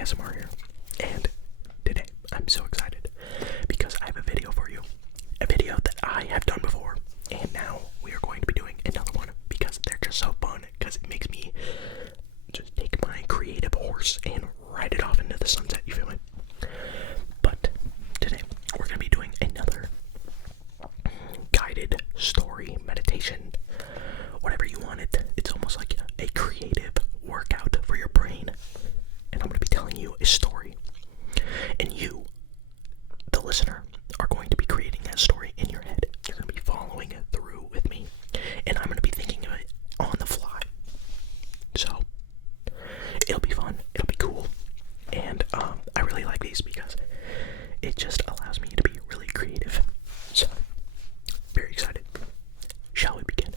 ASMR here, and today I'm so excited because I have a video for you. A video that I have done before, and now we are going to be doing another one because they're just so fun, because it makes me just take my creative horse and ride it off into the sunset, you feel me? But today we're going to be doing another guided story, meditation, whatever you want it. It's almost like a creative workout for your brain. And I'm going to be telling you a story. And you, the listener, are going to be creating that story in your head. You're going to be following it through with me. And I'm going to be thinking of it on the fly. So, it'll be fun. It'll be cool. And I really like these because it just allows me to be really creative. So, very excited. Shall we begin?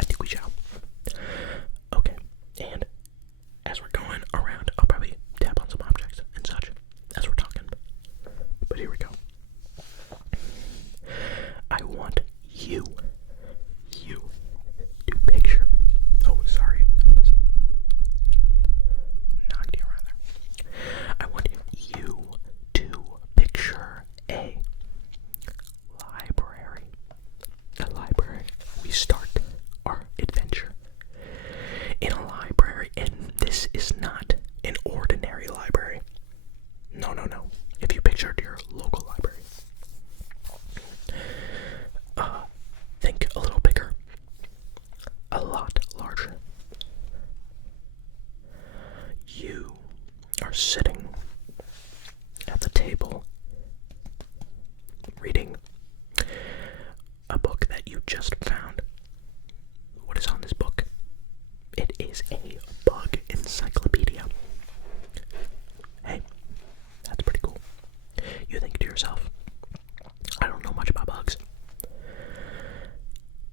I think we shall. Okay, and as we're going around, I'll probably tap on some objects and such as we're talking. But here we go. I want you to picture. Oh, sorry. I almost knocked you around there. I want you to picture a library. A library. We start our adventure in a library, and this is not an ordinary library. No. If you pictured your local library, think a little bigger, a lot larger. You are sitting at the table reading a book that you just found. What is on this book? It is a bug encyclopedia. Hey, that's pretty cool. You think to yourself, I don't know much about bugs.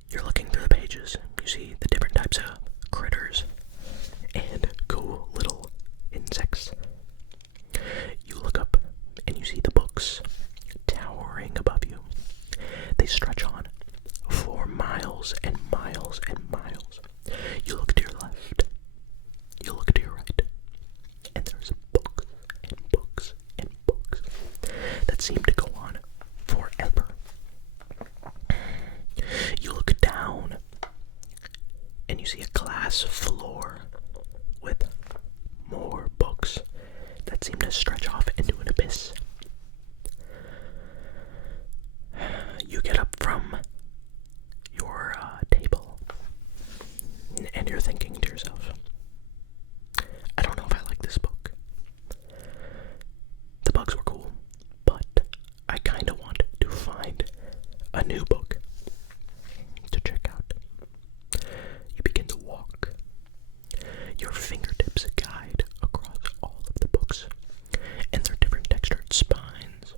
You're looking through the pages, you see the different types of critters and cool little insects. You look up and you see the books towering above you. They stretch on for miles and miles and miles. You look to your left, you look to your right, and there's books and books and books that seem to go on forever. You look down and you see a glass floor with more books that seem to stretch off into an abyss. You get up from your table and you're thinking to yourself, I don't know if I like this book. The bugs were cool, but I kind of want to find a new book to check out. You begin to walk. Your fingertips guide across all of the books and their different textured spines.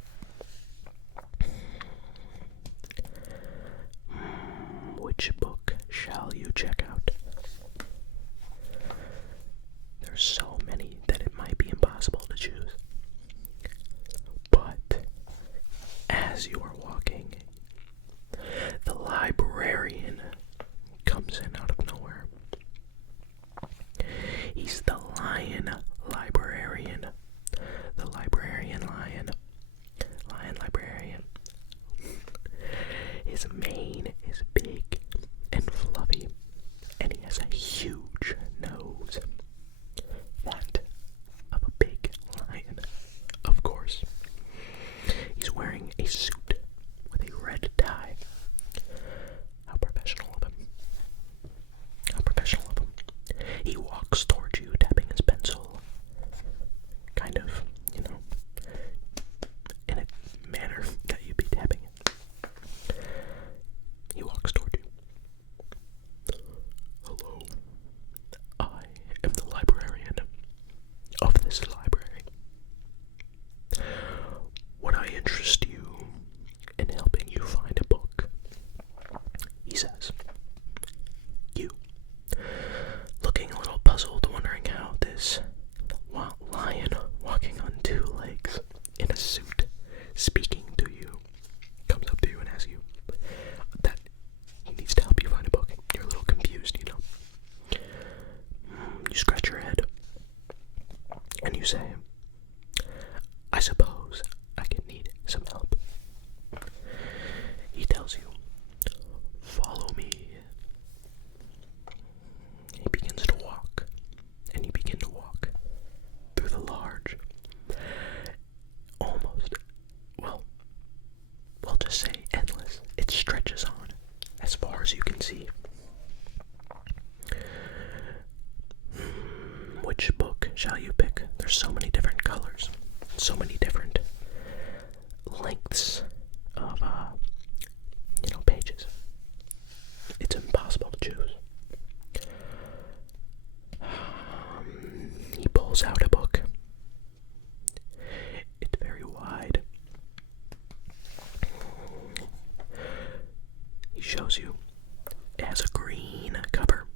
Which book shall you check out? There's so many that it might be impossible to choose. But as you are walking, the librarian comes in out of nowhere. He's the lion librarian. The librarian lion. Lion librarian. His mane is big and fluffy, and he has a huge nose. That of a big lion, of course. He's wearing a suit with a red tie. How professional of him. How professional of him. He walks towards you, tapping his pencil. Kind of, in a manner that you'd be tapping it. He walks toward you. Hello. I am the librarian of this library. Would I interest you in helping you find a book? He says. You, looking a little puzzled, wondering how this lion walking on two legs in a suit, speaking to you, comes up to you and asks you that he needs to help you find a book. You're a little confused, You scratch your head and you say, There's so many different colors, so many different lengths of, pages. It's impossible to choose. He pulls out a book. It's very wide. He shows you. It has a green cover.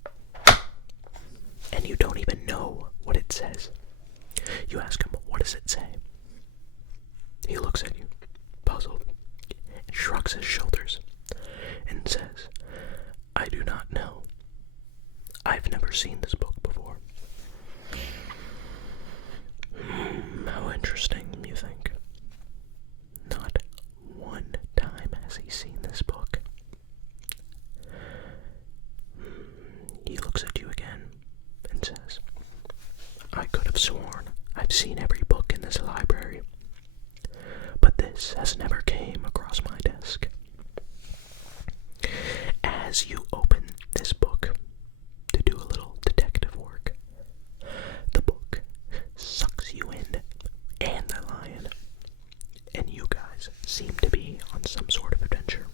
And you don't even know what it says. You ask him, what does it say? He looks at you, puzzled, and shrugs his shoulders, and says, I do not know. I've never seen this book before. How interesting, you think? Not one time has he seen this book. He looks at you again and says, I could have sworn I've seen every book in this library, but this has never came across my desk. As you open this book to do a little detective work, the book sucks you in and the lion, and you guys seem to be on some sort of adventure.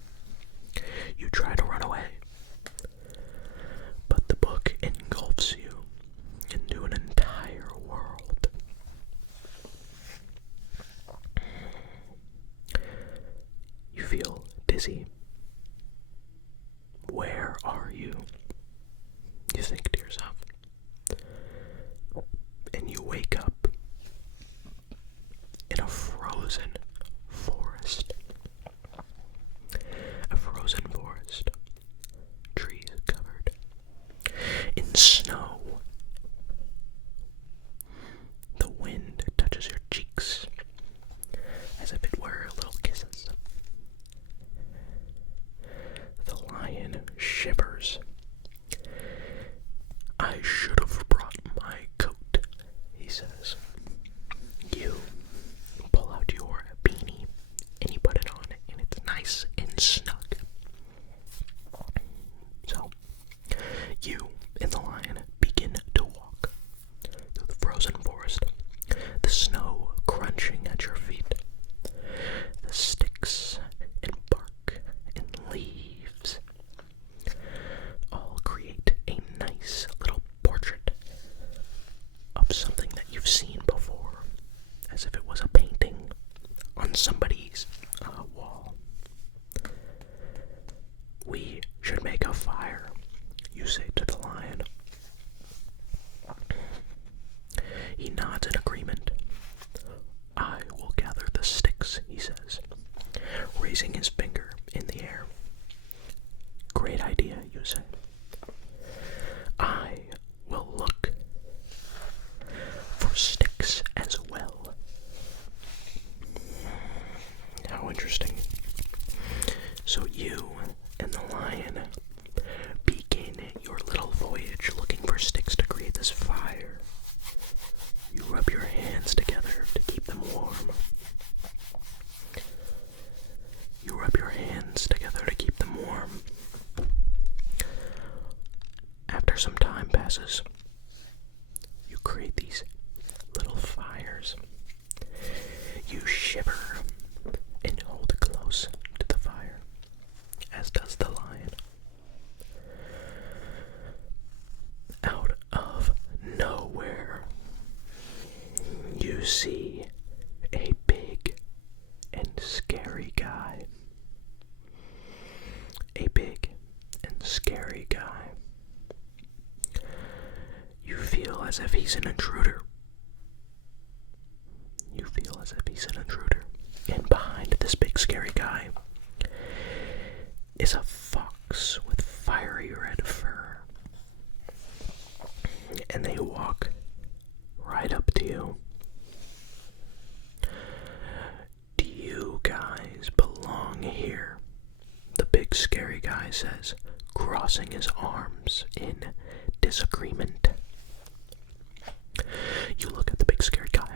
You try to run away, but the book engulfs you into an entire world. You feel dizzy. Where are you? You think to yourself. And you wake up in a frozen forest. A frozen forest. Trees covered in snow. The wind touches your cheeks as if it were little kisses. The lion shivers. I should have brought my coat, he says. You pull out your beanie and you put it on, and it's nice and snug. So, you and the lion begin to walk through the frozen forest, the snow crunching at your feet, the sticks and bark and leaves all create a nice little portrait of something that you've seen before, as if it was a painting on somebody's wall. We should make a fire, you say to the lion. He nods in agreement. I will gather the sticks, he says, raising his finger in the air. Great idea, you say. I will look for sticks as well. How interesting. So you and the lion begin your little voyage looking for sticks to create this fire. You rub your hands together to keep them warm. You rub your hands together to keep them warm. After some time passes, you create these little fires. You shiver and hold close to the fire, as does the lion. Out of nowhere, you see a big and scary guy. A big and scary guy. You feel as if he's an intruder. You feel as if he's an intruder. And behind this big scary guy is a fox with fiery red fur. And they walk right up to you. Do you guys belong here? The big scary guy says, crossing his arms in disagreement. You look at the big scary guy,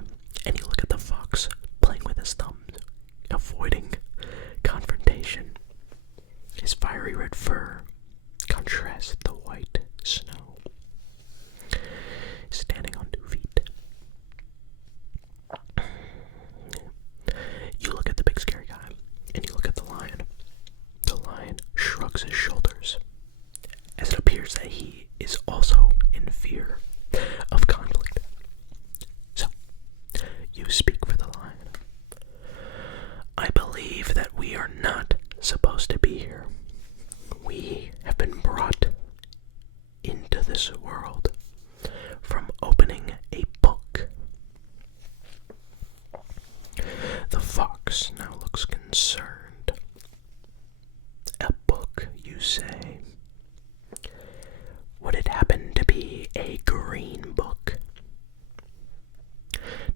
and you look at the fox playing with his thumbs, avoiding confrontation. His fiery red fur contrasts the white snow. Standing on 2 feet, as it appears that he is also in fear of conflict. So, you speak for the lion. I believe that we are not supposed to be here. We have been brought into this world from opening a book. The fox now looks concerned. A book, you say? Would it happen to be a green book?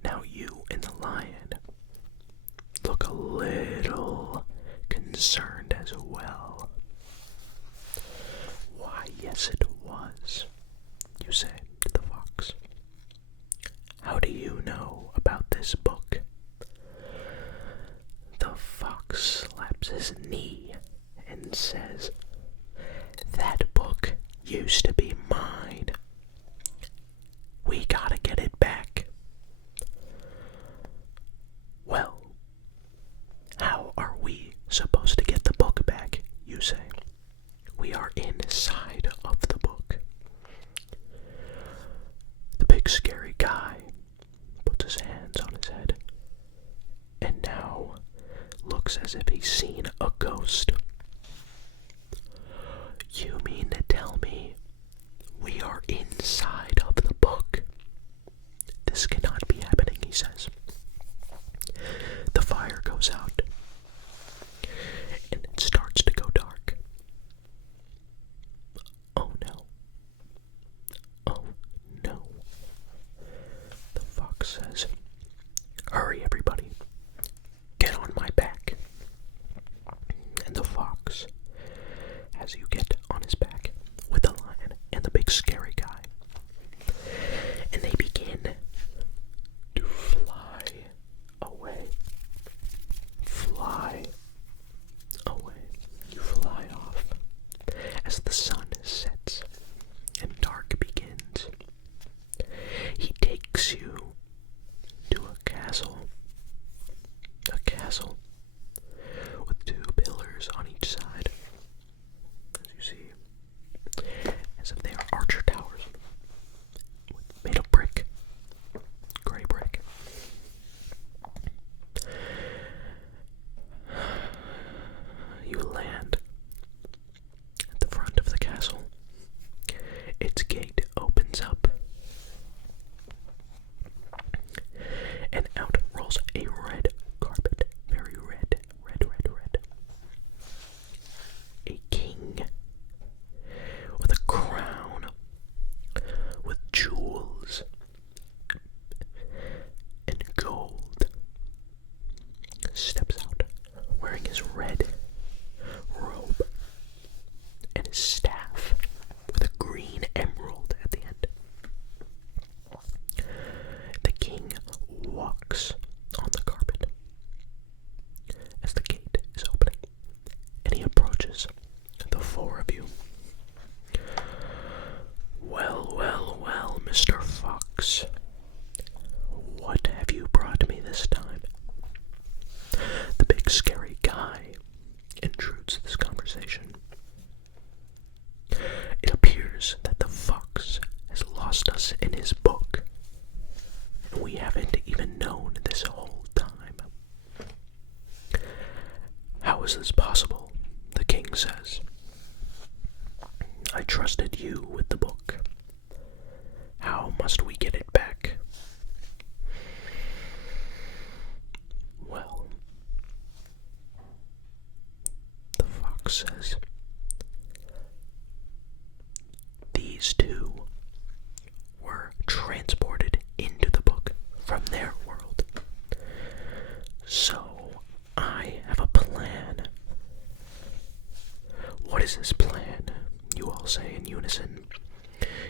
Now you and the lion look a little concerned as well. Why, yes it was, you say to the fox. How do you know about this book? The fox slaps his knee and says, that book used to be mine. We gotta get it back. Well, how are we supposed to get the book back, you say? We are inside of the book. The big scary guy puts his hands on his head and now looks as if he's seen a ghost. You mean to tell me we are inside of the book? This cannot be happening, he says. The fire goes out and it starts to go dark. Oh no. Oh no. The fox says, hurry everybody. Get on my back. And the fox, as you get on his back with the lion and the big scary guy, and they begin to fly away. Fly away. You fly off as the sun sets and dark begins. He takes you to a castle with two pillars on each side, as you see, as if they are archer towers made of brick, gray brick. You land at the front of the castle. Its gate opens up, and out rolls a red carpet, very red, red, red, red. A king with a crown, with jewels and gold, steps out wearing his red robe and his staff with a green emerald at the end. The king walks on the carpet as the gate is opening, and he approaches the four of you. Well, well, well, Mr. Fox, what have you brought me this time? The big scary guy intrudes this conversation. It appears that the fox has lost us in his book, and we haven't even known this whole time. How is this possible? The king says. I trusted you with the book. How must we get it back? Well, the fox says, these two were transported into the book from their world. So, I have a plan. What is this plan? You all say in unison.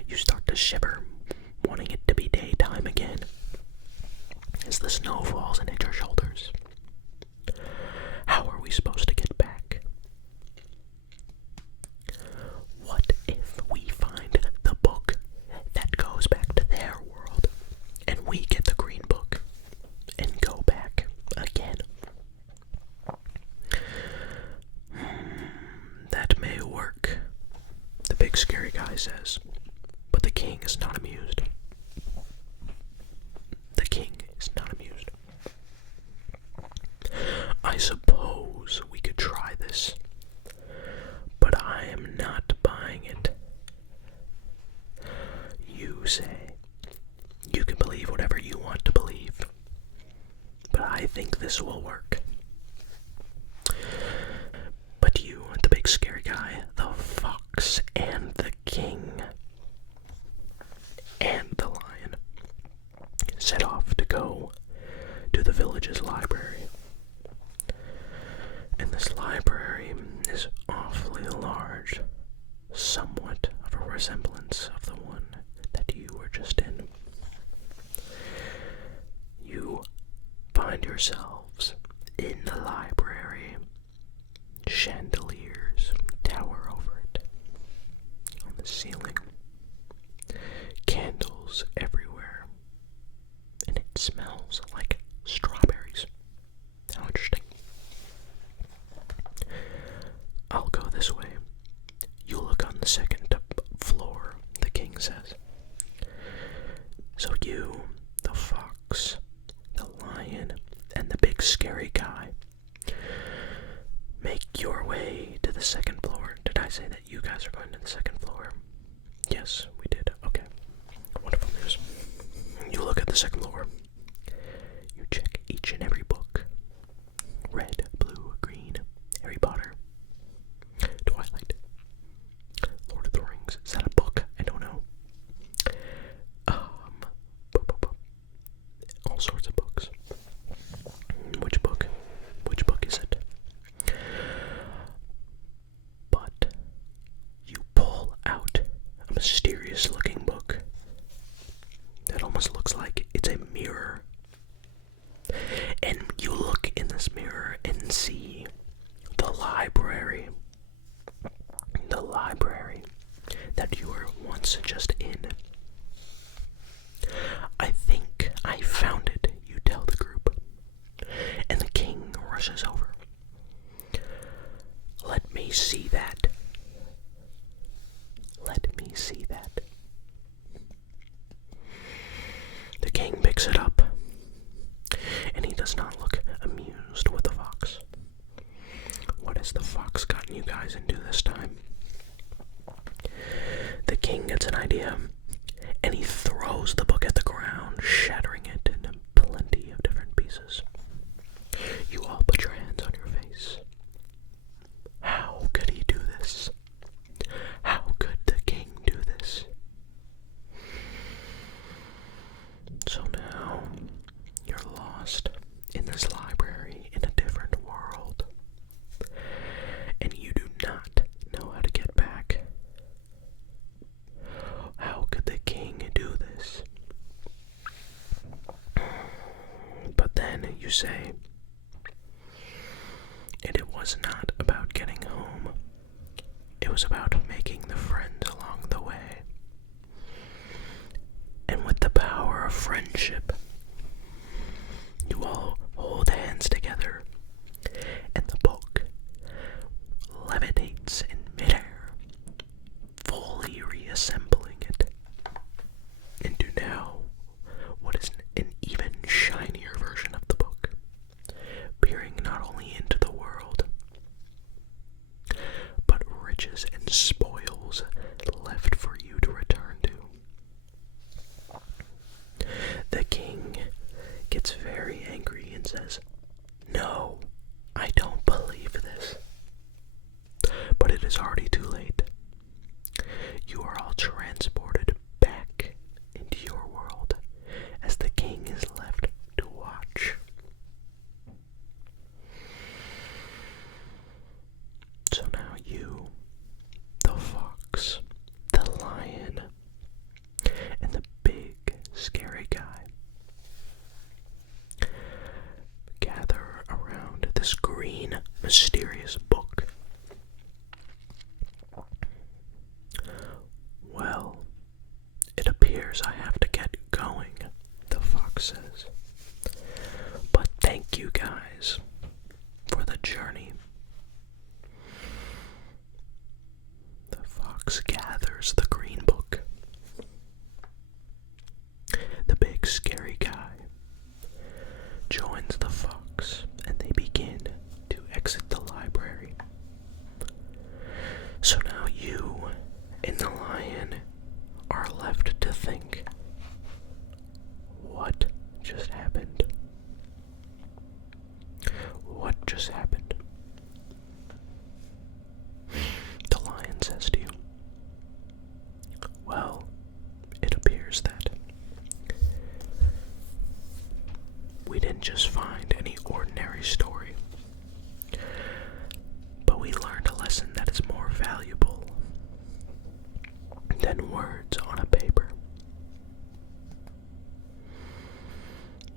You start to shiver, wanting it to be daytime again, as the snow falls and hits your shoulders. How are we supposed to get back? What if we find the book that goes back to their world, and we get the green book and go back again? That may work. The big scary guy says, but the king is not amused. The king is not amused. I suppose we could try this, but I am not buying it. You say, you can believe whatever you want to believe, but I think this will work. But you, the big scary guy, the fox, and the king, and the lion, set off to go to the village's library. And this library is awfully large, somewhat of a resemblance of the one that you were just in. You find yourselves in the library. Chandeliers tower over it. On the ceiling, candles everywhere, and it smells like strawberries. How interesting. I'll go this way. You look on the second floor, the king says. So you, the fox, the lion, and the big scary guy make your way to the second floor. Did I say that you guys are going to the second floor? Yes, we did. Okay. Wonderful news. You look at the second floor. You check each and every book. Red, blue, green, Harry Potter, Twilight, Lord of the Rings. Is that a book? I don't know. All sorts of books. Which book? Which book is it? But you pull out a mysterious looking book that almost looks like it's a mirror. And you look in this mirror and see the library. The library that you were once just in. I think I found it, you tell the group. And the king rushes over. Let me see that. Let me see that. The king picks it up, and he does not look amused with the fox. What has the fox gotten you guys into this time? The king gets an idea, and he throws the book at the ground, shattering it into plenty of different pieces. You all put your hands on your face. How could he do this? How could the king do this? So now, you're lost in this library in a different world, and you do not know how to get back. How could the king do this? But then you say, and it was not about getting home. It was about making the friends along the way. And with the power of friendship, you all hold hands together, and the book levitates in midair, fully reassembling it into now what is an even shinier version of the book, peering not only into the world, but riches and spoils left for you to return to. The king gets very angry and says, "No, I don't believe this." But it is already too late. You are all transported back into your world as the king is left to watch. So now you, the fox, the lion, and the big scary guy gather around this green, mysterious book. Well, it appears I have to get going, the fox says. But thank you guys for the journey. The fox gathers are left to think, what just happened? What just happened? The lion says to you, well, it appears that we didn't just find any ordinary story, but we learned a lesson that is more valuable than words on a paper.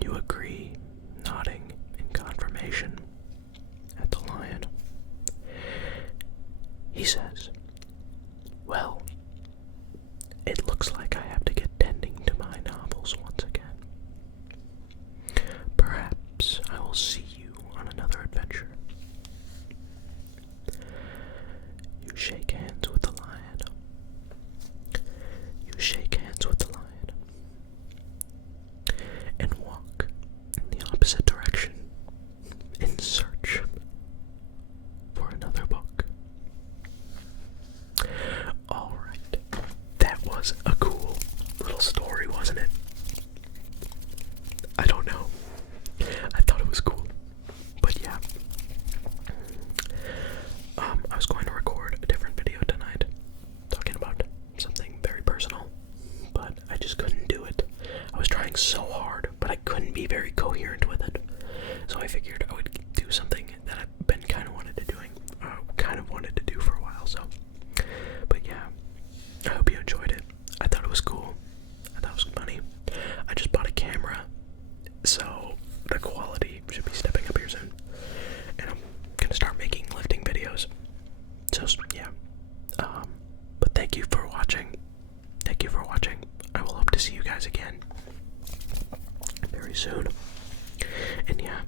You agree, nodding in confirmation at the lion. He says, well, it looks like I have to get tending to my novels once again. Perhaps I will see you on another adventure. You shake hands with the lion. You shake hands with the lion and walk in the opposite direction in search for another book. Alright, that was a cool little story, wasn't it? I don't know. I thought it was cool. But yeah. I was going to record a different video tonight talking about something very personal, but I just couldn't do it. I was trying so hard, but I couldn't be very coherent with it. So I figured I would do something that I've been kind of wanted to do for a while, so. But yeah, I hope you enjoyed it. I thought it was cool. I thought it was funny. I just bought a camera, so the quality should be stepping up here soon. And I'm gonna start making lifting videos. So yeah. But thank you for watching. Thank you for watching. I will hope to see you guys again very soon. And yeah,